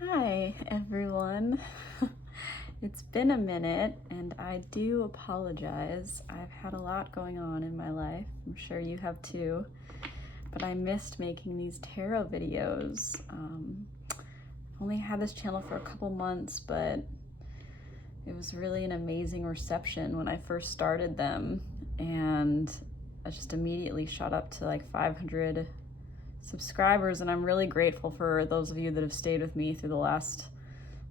Hi, everyone. It's been a minute, and I do apologize. I've had a lot going on in my life. I'm sure you have too, but I missed making these tarot videos. I've only had this channel for a couple months, but it was really an amazing reception when I first started them, and I just immediately shot up to like 500 subscribers, and I'm really grateful for those of you that have stayed with me through the last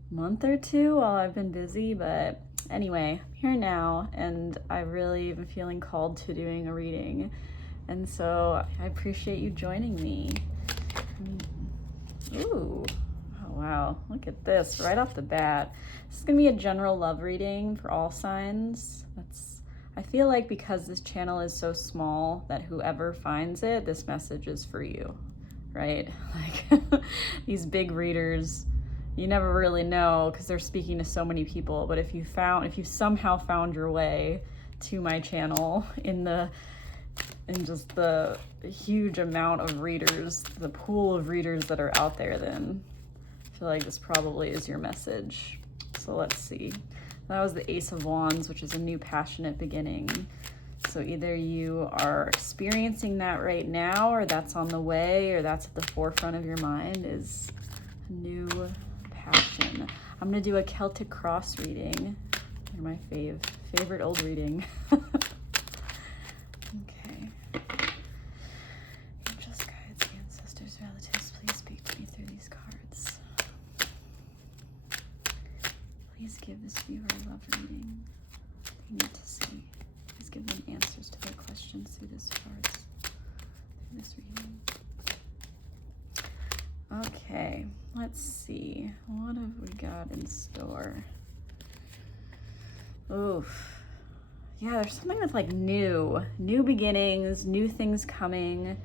month or two while I've been busy. But anyway, I'm here now, and I really am feeling called to doing a reading, and so I appreciate you joining me. Ooh, oh wow, look at this right off the bat. This is gonna be a general love reading for all signs. I feel like because this channel is so small that whoever finds it, this message is for you, right? Like these big readers, you never really know because they're speaking to so many people. But if you somehow found your way to my channel in just the huge amount of readers, the pool of readers that are out there, then I feel like this probably is your message. So let's see. That was the Ace of Wands, which is a new passionate beginning. So either you are experiencing that right now, or that's on the way, or that's at the forefront of your mind, is a new passion. I'm gonna do a Celtic cross reading. They're my favorite old reading. Okay. Angels, guides, ancestors, relatives, please speak to me through these cards. Please give this viewer a love reading they need to see. Please give them answers to their questions through this cards, through this reading. Okay, let's see. What have we got in store? Oof. Yeah, there's something with like new beginnings, new things coming.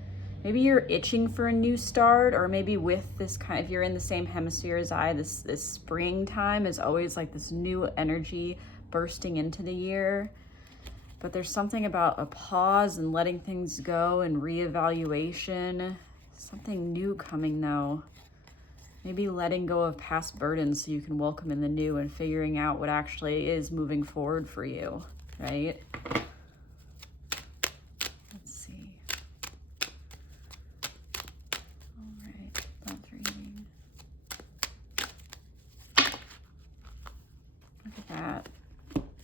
Maybe you're itching for a new start, or maybe with this if you're in the same hemisphere as I, this springtime is always like this new energy bursting into the year. But there's something about a pause and letting things go and reevaluation. Something new coming though. Maybe letting go of past burdens so you can welcome in the new and figuring out what actually is moving forward for you, right? Let's see.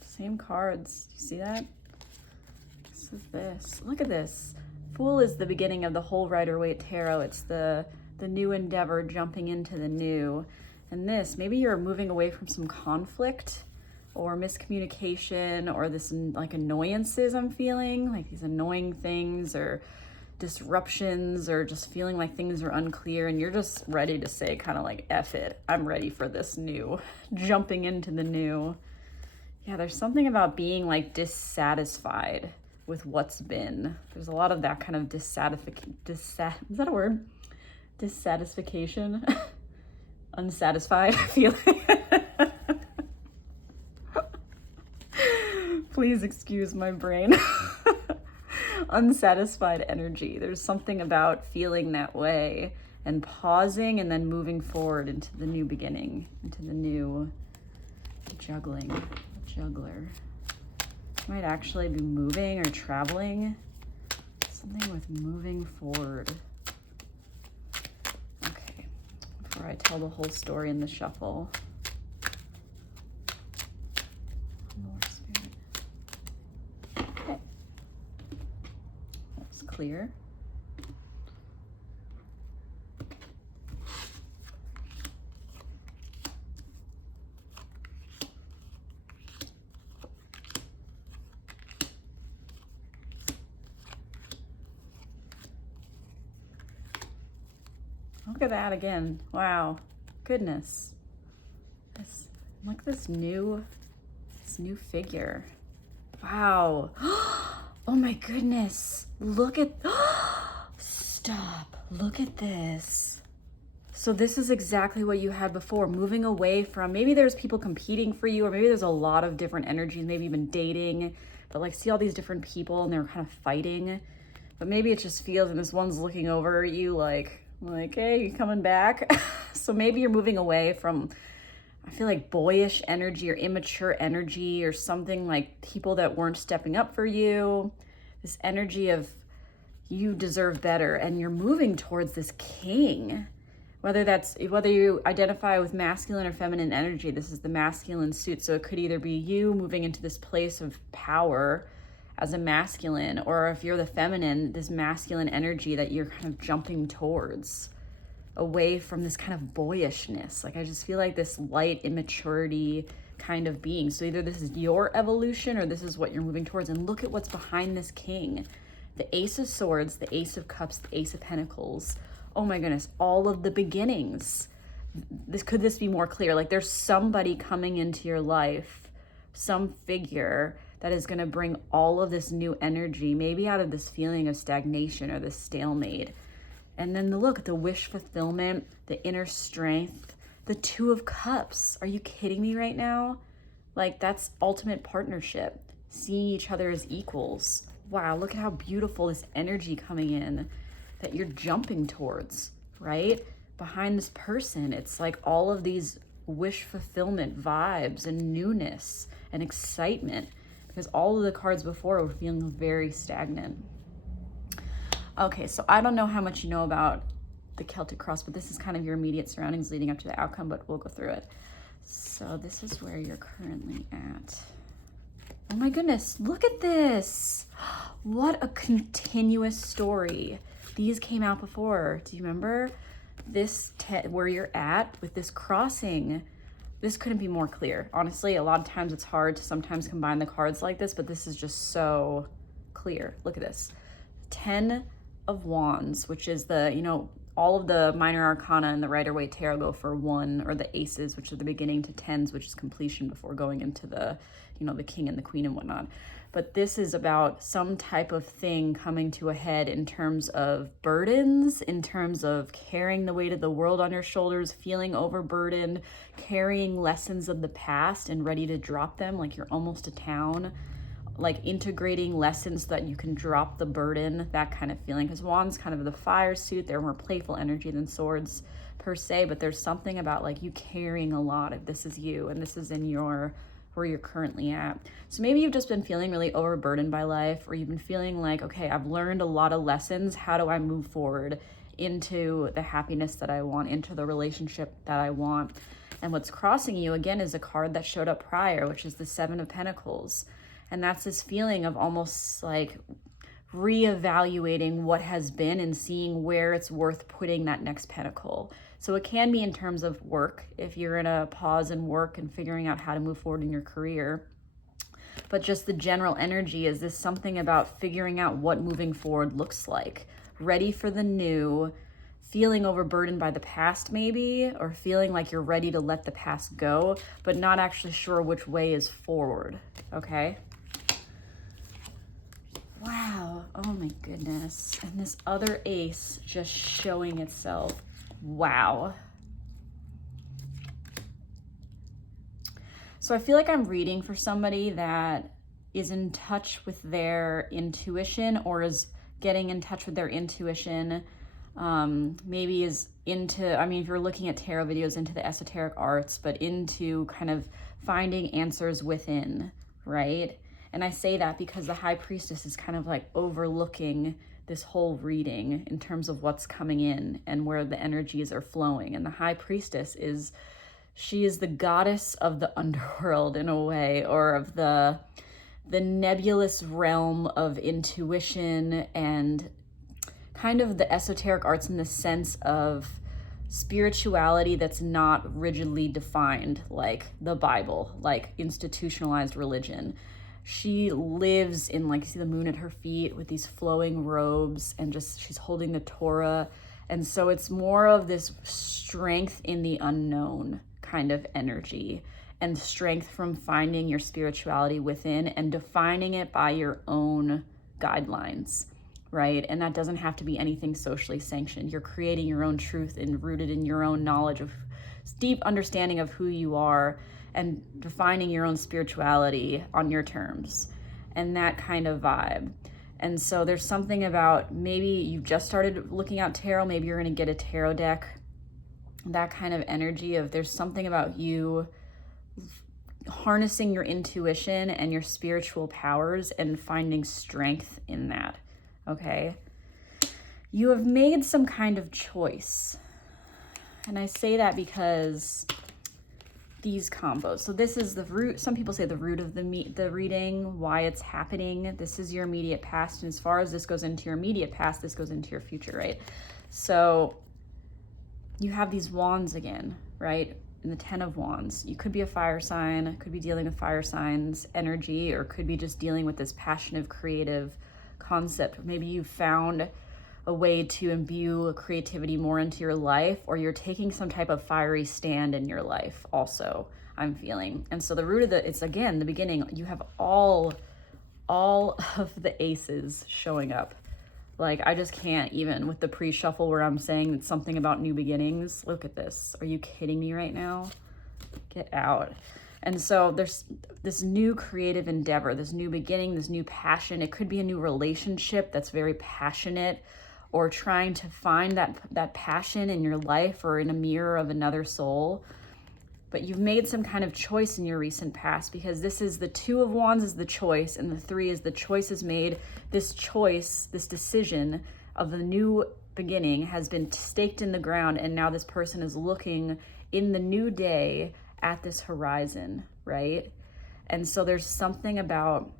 Same cards. You see that? This is this. Look at this. Fool is the beginning of the whole Rider-Waite Tarot. It's the new endeavor jumping into the new. And this, maybe you're moving away from some conflict or miscommunication or this like annoyances I'm feeling, like these annoying things or disruptions or just feeling like things are unclear, and you're just ready to say kind of like, F it. I'm ready for this new, jumping into the new. Yeah, there's something about being like dissatisfied with what's been. There's a lot of that kind of is that a word? Dissatisfaction? Unsatisfied feeling. Please excuse my brain. Unsatisfied energy. There's something about feeling that way and pausing and then moving forward into the new beginning, into the new juggling. Juggler might actually be moving or traveling. Something with moving forward. Okay, before I tell the whole story in the shuffle. More spirit. Okay, that's clear. Look at that again. Wow. Goodness. Look at this new figure. Wow. Oh my goodness. Look at, stop. Look at this. So this is exactly what you had before, moving away from, maybe there's people competing for you, or maybe there's a lot of different energies, maybe even dating, but like see all these different people and they're kind of fighting. But maybe it just feels, and this one's looking over at you like, Like, hey, you coming back? So maybe you're moving away from, I feel like, boyish energy or immature energy or something, like people that weren't stepping up for you. This energy of you deserve better, and you're moving towards this king. Whether you identify with masculine or feminine energy, this is the masculine suit. So it could either be you moving into this place of power as a masculine, or if you're the feminine, this masculine energy that you're kind of jumping towards, away from this kind of boyishness. Like, I just feel like this light immaturity kind of being. So either this is your evolution or this is what you're moving towards. And look at what's behind this king. The Ace of Swords, the Ace of Cups, the Ace of Pentacles. Oh my goodness, all of the beginnings. Could this be more clear? Like, there's somebody coming into your life, some figure that is going to bring all of this new energy, maybe out of this feeling of stagnation or this stalemate. And then look at the wish fulfillment, the inner strength, the Two of Cups. Are you kidding me right now? Like, that's ultimate partnership, seeing each other as equals. Wow, look at how beautiful this energy coming in that you're jumping towards, right? Behind this person, it's like all of these wish fulfillment vibes and newness and excitement, because all of the cards before were feeling very stagnant. Okay, so I don't know how much you know about the Celtic cross, but this is kind of your immediate surroundings leading up to the outcome, but we'll go through it. So this is where you're currently at. Oh my goodness, look at this. What a continuous story. These came out before. Do you remember this where you're at with this crossing? This couldn't be more clear. Honestly, a lot of times it's hard to sometimes combine the cards like this, but this is just so clear. Look at this. 10 of Wands, which is the, all of the minor arcana and the Rider-Waite Tarot go for 1, or the aces, which are the beginning, to 10s, which is completion before going into the, the king and the queen and whatnot. But this is about some type of thing coming to a head in terms of burdens, in terms of carrying the weight of the world on your shoulders, feeling overburdened, carrying lessons of the past and ready to drop them, like you're almost to town, like integrating lessons so that you can drop the burden, that kind of feeling. Because Wands kind of the fire suit, they're more playful energy than Swords per se, but there's something about like you carrying a lot if this is you and this is in where you're currently at. So maybe you've just been feeling really overburdened by life, or you've been feeling like, okay, I've learned a lot of lessons. How do I move forward into the happiness that I want, into the relationship that I want? And what's crossing you again is a card that showed up prior, which is the Seven of Pentacles. And that's this feeling of almost like reevaluating what has been and seeing where it's worth putting that next pentacle. So it can be in terms of work, if you're in a pause in work and figuring out how to move forward in your career. But just the general energy is this something about figuring out what moving forward looks like. Ready for the new, feeling overburdened by the past maybe, or feeling like you're ready to let the past go, but not actually sure which way is forward, okay? Wow, oh my goodness. And this other ace just showing itself. Wow. So I feel like I'm reading for somebody that is in touch with their intuition, or is getting in touch with their intuition. Maybe is into, if you're looking at tarot videos, into the esoteric arts, but into kind of finding answers within, right? And I say that because the High Priestess is kind of like overlooking this whole reading in terms of what's coming in and where the energies are flowing. And the High Priestess she is the goddess of the underworld in a way, or of the nebulous realm of intuition and kind of the esoteric arts, in the sense of spirituality that's not rigidly defined like the Bible, like institutionalized religion. She lives in, like, you see the moon at her feet with these flowing robes, and just she's holding the Torah. And so it's more of this strength in the unknown kind of energy, and strength from finding your spirituality within and defining it by your own guidelines, right? And that doesn't have to be anything socially sanctioned. You're creating your own truth and rooted in your own knowledge of deep understanding of who you are, and defining your own spirituality on your terms, and that kind of vibe. And so there's something about, maybe you've just started looking at tarot, maybe you're going to get a tarot deck, that kind of energy of, there's something about you harnessing your intuition and your spiritual powers and finding strength in that, okay? You have made some kind of choice. And I say that because these combos. So this is the root. Some people say the root of the reading, why it's happening. This is your immediate past. And as far as this goes into your immediate past, this goes into your future, right? So you have these wands again, right? In the 10 of Wands. You could be a fire sign, could be dealing with fire signs energy, or could be just dealing with this passionate, creative concept. Maybe you found a way to imbue creativity more into your life, or you're taking some type of fiery stand in your life also, I'm feeling. And so the root of it's again, the beginning, you have all of the aces showing up. Like, I just can't even with the pre-shuffle where I'm saying it's something about new beginnings. Look at this. Are you kidding me right now? Get out. And so there's this new creative endeavor, this new beginning, this new passion. It could be a new relationship that's very passionate, or trying to find that passion in your life or in a mirror of another soul. But you've made some kind of choice in your recent past, because this is the 2 of Wands is the choice, and the 3 is the choice is made. This choice, this decision of the new beginning has been staked in the ground, and now this person is looking in the new day at this horizon, right? And so there's something about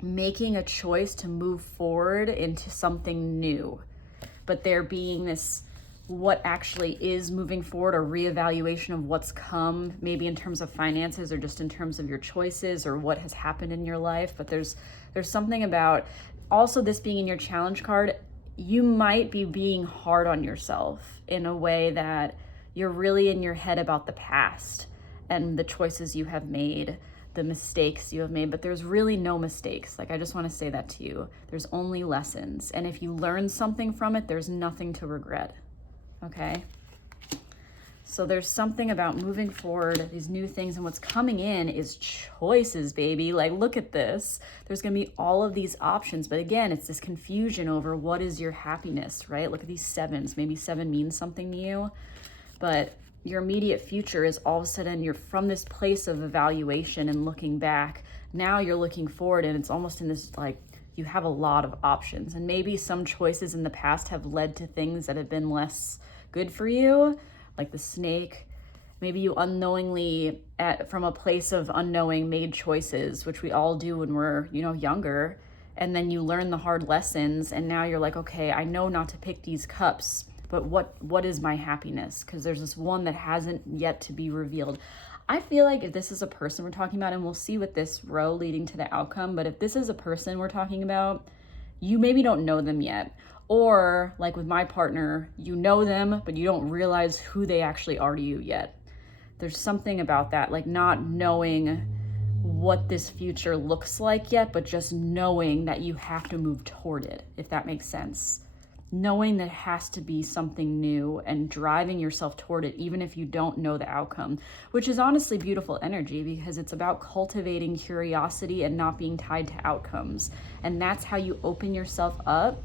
making a choice to move forward into something new, but there being this, what actually is moving forward, a reevaluation of what's come, maybe in terms of finances or just in terms of your choices or what has happened in your life. But there's something about also this being in your challenge card. You might be being hard on yourself in a way that you're really in your head about the past and the choices you have made, the mistakes you have made, but there's really no mistakes. Like, I just want to say that to you. There's only lessons. And if you learn something from it, there's nothing to regret. Okay? So there's something about moving forward, these new things, and what's coming in is choices, baby. Like, look at this. There's going to be all of these options, but again, it's this confusion over what is your happiness, right? Look at these 7s. Maybe 7 means something to you, but your immediate future is all of a sudden you're from this place of evaluation and looking back. Now you're looking forward, and it's almost in this, like, you have a lot of options, and maybe some choices in the past have led to things that have been less good for you, like the snake. Maybe you unknowingly, from a place of unknowing, made choices, which we all do when we're, younger, and then you learn the hard lessons, and now you're like, okay, I know not to pick these cups, but what is my happiness? Because there's this one that hasn't yet to be revealed. I feel like if this is a person we're talking about, and we'll see with this row leading to the outcome, but if this is a person we're talking about, you maybe don't know them yet. Or like with my partner, you know them, but you don't realize who they actually are to you yet. There's something about that, like not knowing what this future looks like yet, but just knowing that you have to move toward it, if that makes sense. Knowing that it has to be something new and driving yourself toward it, even if you don't know the outcome, which is honestly beautiful energy, because it's about cultivating curiosity and not being tied to outcomes. And that's how you open yourself up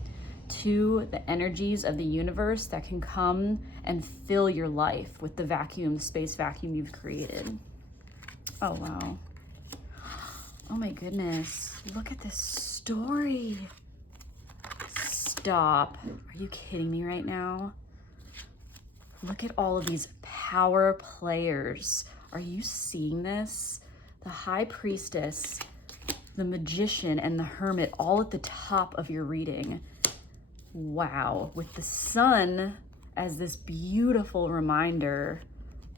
to the energies of the universe that can come and fill your life with the vacuum, the space vacuum you've created. Oh, wow. Oh my goodness. Look at this story. Stop. Are you kidding me right now? Look at all of these power players. Are you seeing this? The High Priestess, the Magician, and the Hermit all at the top of your reading. Wow. With the Sun as this beautiful reminder.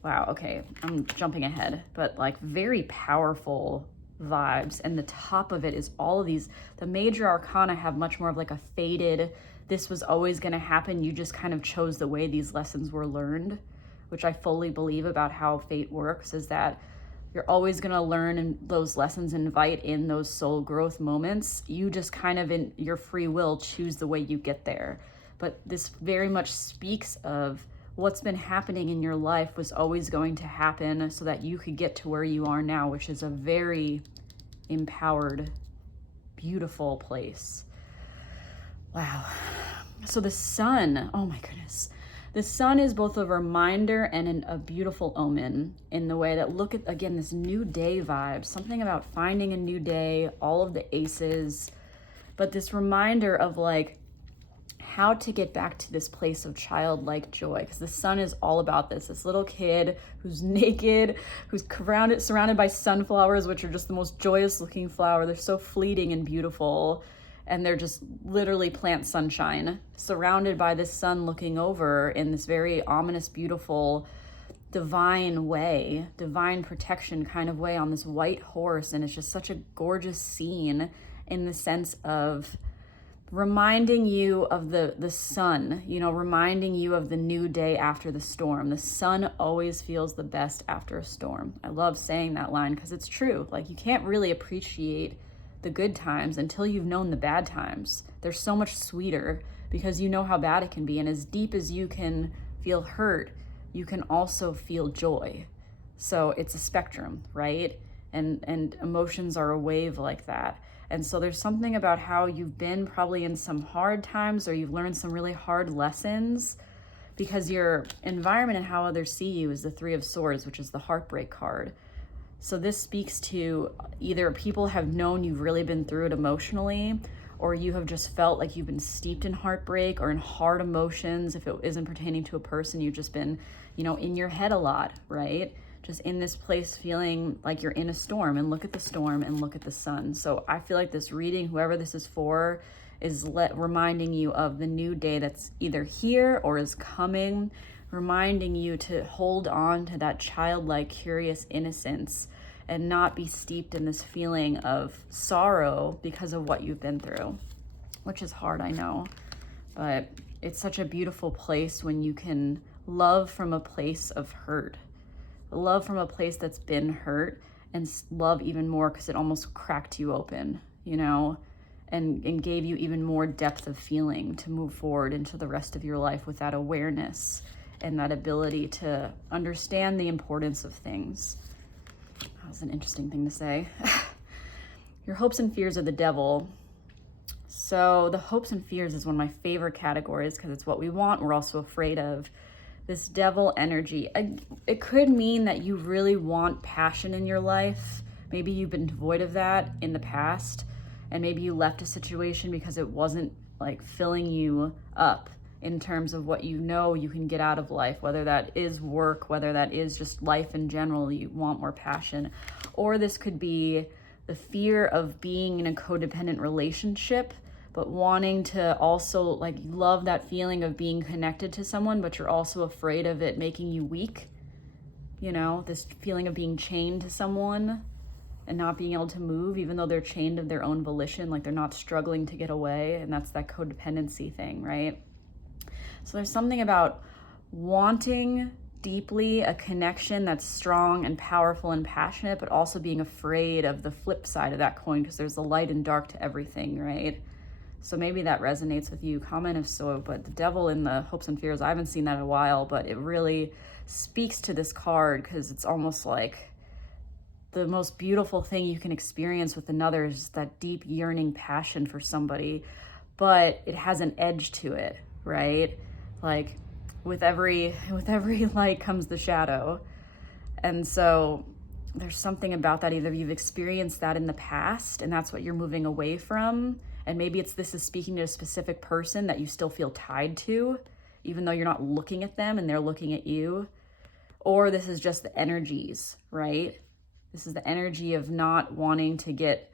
Wow, okay, I'm jumping ahead, but like very powerful vibes. And the top of it is all of these, the major arcana have much more of like a faded, this was always going to happen, you just kind of chose the way these lessons were learned, which I fully believe about how fate works, is that you're always going to learn in those lessons, invite in those soul growth moments. You just kind of in your free will choose the way you get there. But this very much speaks of what's been happening in your life was always going to happen so that you could get to where you are now, which is a very empowered, beautiful place. Wow. So the sun, oh my goodness. The sun is both a reminder and a beautiful omen in the way that, look at, again, this new day vibe, something about finding a new day, all of the aces, but this reminder of like how to get back to this place of childlike joy, because the sun is all about this little kid who's naked, who's surrounded by sunflowers, which are just the most joyous looking flower. They're so fleeting and beautiful, and they're just literally plant sunshine, surrounded by this sun looking over in this very ominous, beautiful, divine way, divine protection kind of way on this white horse. And it's just such a gorgeous scene in the sense of reminding you of the sun, you know, reminding you of the new day after the storm. The sun always feels the best after a storm. I love saying that line because it's true. Like, you can't really appreciate the good times until you've known the bad times. They're so much sweeter because you know how bad it can be. And as deep as you can feel hurt, you can also feel joy. So it's a spectrum, right? And emotions are a wave like that. And so there's something about how you've been probably in some hard times, or you've learned some really hard lessons, because your environment and how others see you is the Three of Swords, which is the heartbreak card. So this speaks to either people have known you've really been through it emotionally, or you have just felt like you've been steeped in heartbreak or in hard emotions. If it isn't pertaining to a person, you've just been, you know, in your head a lot, right? Just in this place feeling like you're in a storm, and look at the storm and look at the sun. So I feel like this reading, whoever this is for, is reminding you of the new day that's either here or is coming, reminding you to hold on to that childlike, curious innocence and not be steeped in this feeling of sorrow because of what you've been through, which is hard, I know, but it's such a beautiful place when you can love from a place of hurt. Love from a place that's been hurt, and love even more because it almost cracked you open, you know, and gave you even more depth of feeling to move forward into the rest of your life with that awareness and that ability to understand the importance of things. That was an interesting thing to say. Your hopes and fears are the devil. So the hopes and fears is one of my favorite categories because it's what we want, we're also afraid of. This devil energy, it could mean that you really want passion in your life. Maybe you've been devoid of that in the past, and maybe you left a situation because it wasn't like filling you up in terms of what you know you can get out of life, whether that is work, whether that is just life in general, you want more passion. Or this could be the fear of being in a codependent relationship, but wanting to also like love that feeling of being connected to someone, but you're also afraid of it making you weak. You know, this feeling of being chained to someone and not being able to move, even though they're chained of their own volition, like they're not struggling to get away. And that's that codependency thing, right? So there's something about wanting deeply a connection that's strong and powerful and passionate, but also being afraid of the flip side of that coin, because there's the light and dark to everything, right? So maybe that resonates with you. Comment if so. But the devil in the hopes and fears, I haven't seen that in a while, but it really speaks to this card because it's almost like the most beautiful thing you can experience with another is that deep yearning passion for somebody, but it has an edge to it, right? Like with every light comes the shadow. And so there's something about that. Either you've experienced that in the past and that's what you're moving away from, and maybe this is speaking to a specific person that you still feel tied to, even though you're not looking at them and they're looking at you. Or this is just the energies, right? This is the energy of not wanting to get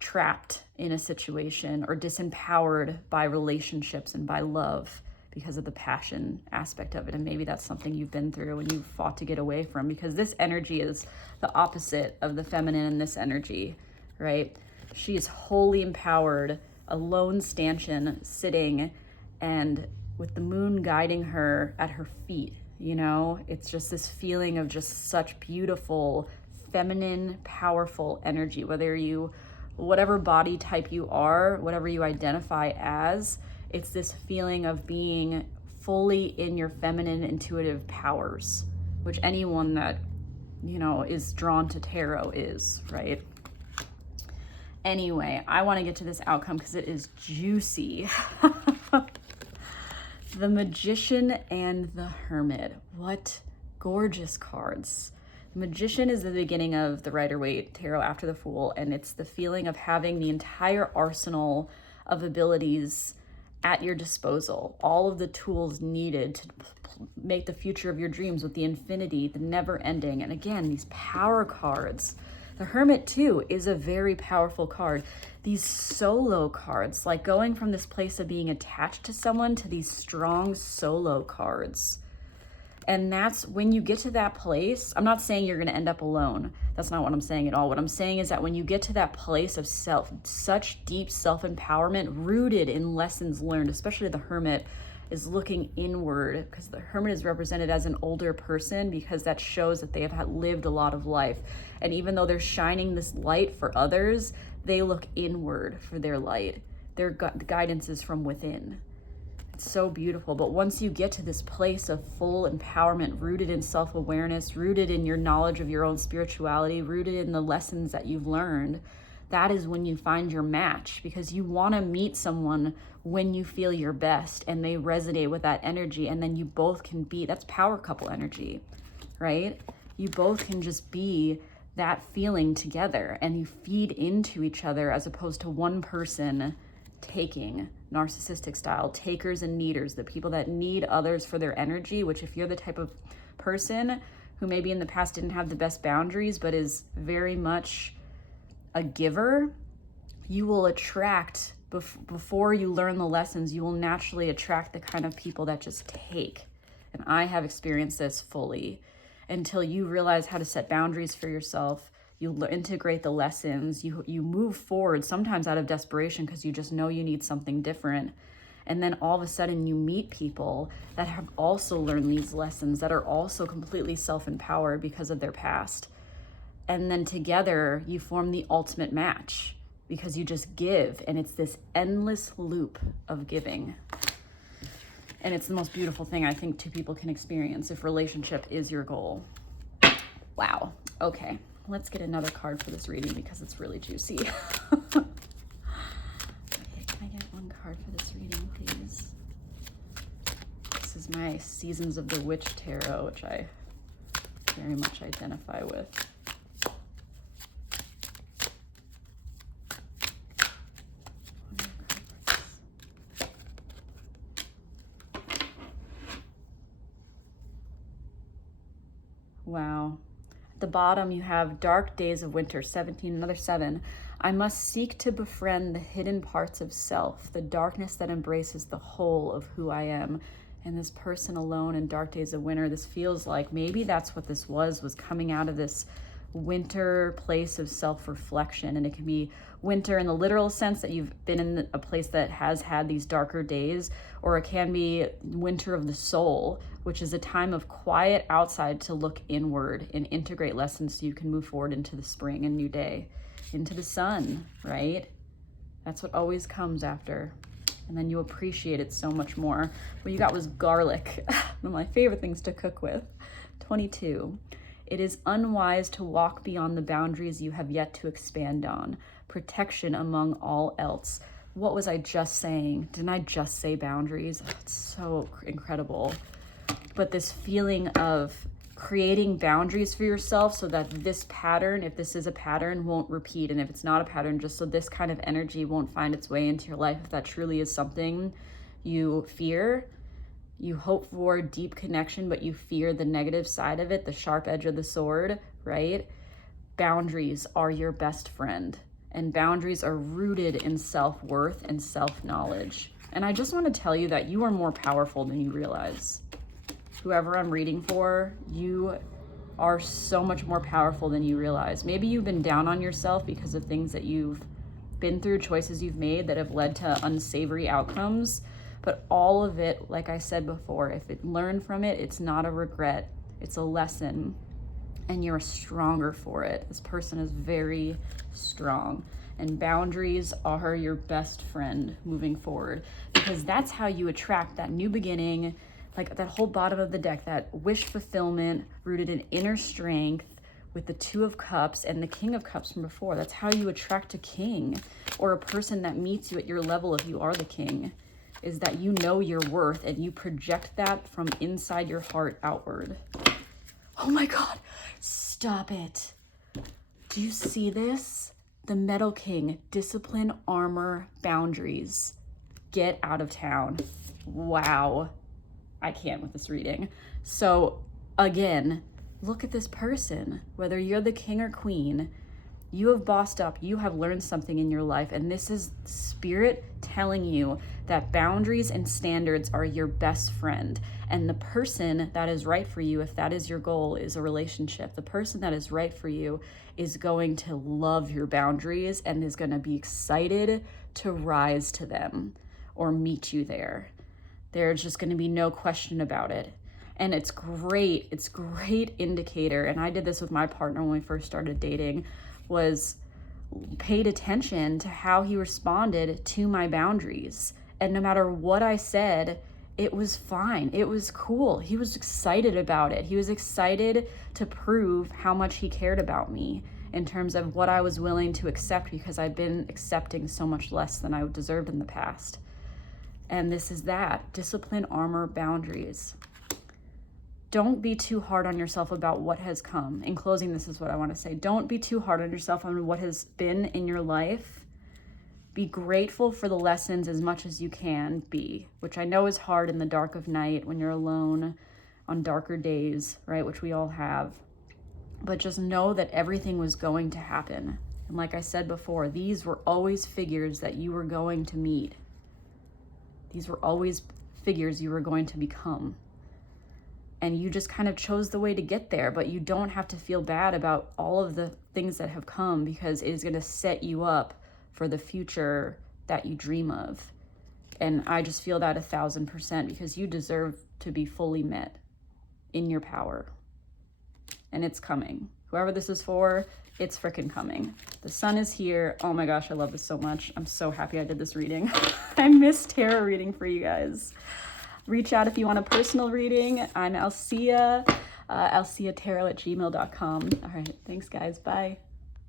trapped in a situation or disempowered by relationships and by love because of the passion aspect of it. And maybe that's something you've been through and you've fought to get away from, because this energy is the opposite of the feminine in this energy, right? She is wholly empowered, a lone stanchion sitting, and with the moon guiding her at her feet, you know? It's just this feeling of just such beautiful, feminine, powerful energy, whatever body type you are, whatever you identify as, it's this feeling of being fully in your feminine intuitive powers, which anyone that, you know, is drawn to tarot is, right? Anyway, I want to get to this outcome because it is juicy. The Magician and the Hermit. What gorgeous cards. The Magician is the beginning of the Rider-Waite Tarot after the Fool, and it's the feeling of having the entire arsenal of abilities at your disposal. All of the tools needed to make the future of your dreams with the infinity, the never ending. And again, these power cards. The Hermit too is a very powerful card. These solo cards, like going from this place of being attached to someone to these strong solo cards. And that's when you get to that place. I'm not saying you're going to end up alone. That's not what I'm saying at all. What I'm saying is that when you get to that place of such deep self-empowerment rooted in lessons learned, especially the Hermit is looking inward, because the Hermit is represented as an older person because that shows that they have lived a lot of life. And even though they're shining this light for others, they look inward for their light. Their guidance is from within. It's so beautiful. But once you get to this place of full empowerment, rooted in self-awareness, rooted in your knowledge of your own spirituality, rooted in the lessons that you've learned, that is when you find your match, because you want to meet someone when you feel your best and they resonate with that energy, and then you both can be, that's power couple energy, right? You both can just be that feeling together and you feed into each other, as opposed to one person taking, narcissistic style, takers and needers, the people that need others for their energy, which if you're the type of person who maybe in the past didn't have the best boundaries but is very much a giver, you will attract, before you learn the lessons, you will naturally attract the kind of people that just take. And I have experienced this fully. Until you realize how to set boundaries for yourself, you integrate the lessons, you move forward, sometimes out of desperation because you just know you need something different. And then all of a sudden you meet people that have also learned these lessons, that are also completely self-empowered because of their past. And then together you form the ultimate match because you just give, and it's this endless loop of giving. And it's the most beautiful thing I think two people can experience if relationship is your goal. Wow. Okay, let's get another card for this reading because it's really juicy. Okay, can I get one card for this reading, please? This is my Seasons of the Witch Tarot, which I very much identify with. Wow. At the bottom, you have Dark Days of Winter, 17, another 7. I must seek to befriend the hidden parts of self, the darkness that embraces the whole of who I am. And this person alone in Dark Days of Winter, this feels like maybe that's what this was coming out of this winter place of self-reflection. And it can be winter in the literal sense that you've been in a place that has had these darker days, or it can be winter of the soul, which is a time of quiet outside to look inward and integrate lessons so you can move forward into the spring and new day, into the sun, right? That's what always comes after. And then you appreciate it so much more. What you got was garlic, one of my favorite things to cook with. 22. It is unwise to walk beyond the boundaries you have yet to expand on. Protection among all else. What was I just saying? Didn't I just say boundaries? Oh, it's so incredible. But this feeling of creating boundaries for yourself so that this pattern, if this is a pattern, won't repeat. And if it's not a pattern, just so this kind of energy won't find its way into your life. If that truly is something you fear, you hope for deep connection, but you fear the negative side of it, the sharp edge of the sword, right? Boundaries are your best friend. And boundaries are rooted in self-worth and self-knowledge. And I just want to tell you that you are more powerful than you realize. Whoever I'm reading for, you are so much more powerful than you realize. Maybe you've been down on yourself because of things that you've been through, choices you've made that have led to unsavory outcomes. But all of it, like I said before, if it learned from it, it's not a regret, it's a lesson, and you're stronger for it. This person is very strong, and boundaries are your best friend moving forward, because that's how you attract that new beginning, like that whole bottom of the deck, that wish fulfillment rooted in inner strength, with the Two of Cups and the King of Cups from before. That's how you attract a king or a person that meets you at your level if you are the king, is that you know your worth and you project that from inside your heart outward. Oh my God, stop it. Do you see this? The Metal King, discipline, armor, boundaries. Get out of town. Wow. I can't with this reading. So again, look at this person. Whether you're the king or queen, you have bossed up, you have learned something in your life, and this is spirit telling you that boundaries and standards are your best friend. And the person that is right for you, if that is your goal, is a relationship. The person that is right for you is going to love your boundaries and is going to be excited to rise to them or meet you there. There's just going to be no question about it. And it's great indicator. And I did this with my partner when we first started dating, was paid attention to how he responded to my boundaries. And no matter what I said, it was fine. It was cool. He was excited about it. He was excited to prove how much he cared about me in terms of what I was willing to accept, because I'd been accepting so much less than I deserved in the past. And this is that. Discipline, armor, boundaries. Don't be too hard on yourself about what has come. In closing, this is what I want to say. Don't be too hard on yourself on what has been in your life. Be grateful for the lessons as much as you can be, which I know is hard in the dark of night when you're alone on darker days, right? Which we all have. But just know that everything was going to happen. And like I said before, these were always figures that you were going to meet. These were always figures you were going to become. And you just kind of chose the way to get there, but you don't have to feel bad about all of the things that have come, because it is going to set you up for the future that you dream of. And I just feel that 1,000%, because you deserve to be fully met in your power. And it's coming. Whoever this is for, it's freaking coming. The sun is here. Oh my gosh, I love this so much. I'm so happy I did this reading. I miss tarot reading for you guys. Reach out if you want a personal reading. I'm Alsea, alseatarot@gmail.com. All right, thanks guys, bye.